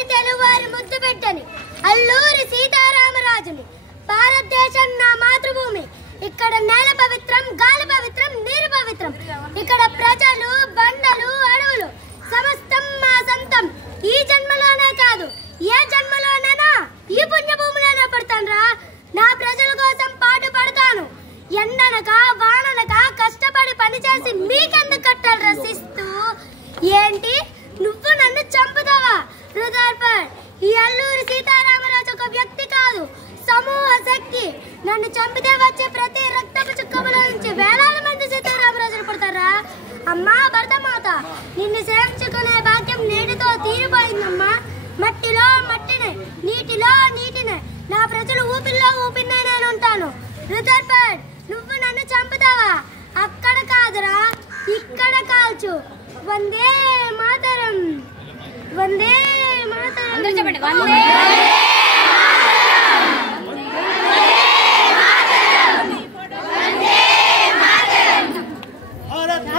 అలనాటి తెలుగువారి ముద్దు పెట్టని అల్లూరి సీతారామరాజుని. భారతదేశం నా మాతృభూమి. ఇక్కడ నేల పవిత్రం, గాలి పవిత్రం, నీరు పవిత్రం. ఇక్కడ ప్రజలు, బండలు, అడవులు సమస్తం మా సొంతం. ఈ జన్మలోనే కాదు, ఏ జన్మలోనైనా ఈ పుణ్యభూమిలోనే పడతానురా. నా ప్రజల కోసం పాటు పడతాను. ఎండనక వాననక కష్టపడి పనిచేసి మీకెందుకు కట్టాలి రసిస్తూ? ఏంటి, నువ్వు నన్ను చంపుతావా? రుదర్పడ్, ఈ అల్లూరి సీతారామరాజు ఒక వ్యక్తి కాదు, సమూహ శక్తి. నన్ను చంపితే వచ్చే ప్రతి రక్తపు చుక్కములో నుంచి వేలాది మంది సీతారామరాజులు పడతారా? అమ్మా భరతమాత, నిన్ను సేవించుకునే భాగ్యం నేటితో తీరిపోయిందమ్మా. మట్టిలో మట్టినే, నీటిలో నీటినే, నా ప్రజలు ఊపిరిలో ఊపిరినే నేను ఉంటాను. రుదర్పడ్, నువ్వు నన్ను చంపుతావా? అక్కడ కాదురా, ఇక్కడ కాల్చు. వందే మాతరం, వందే మాతరం, వందే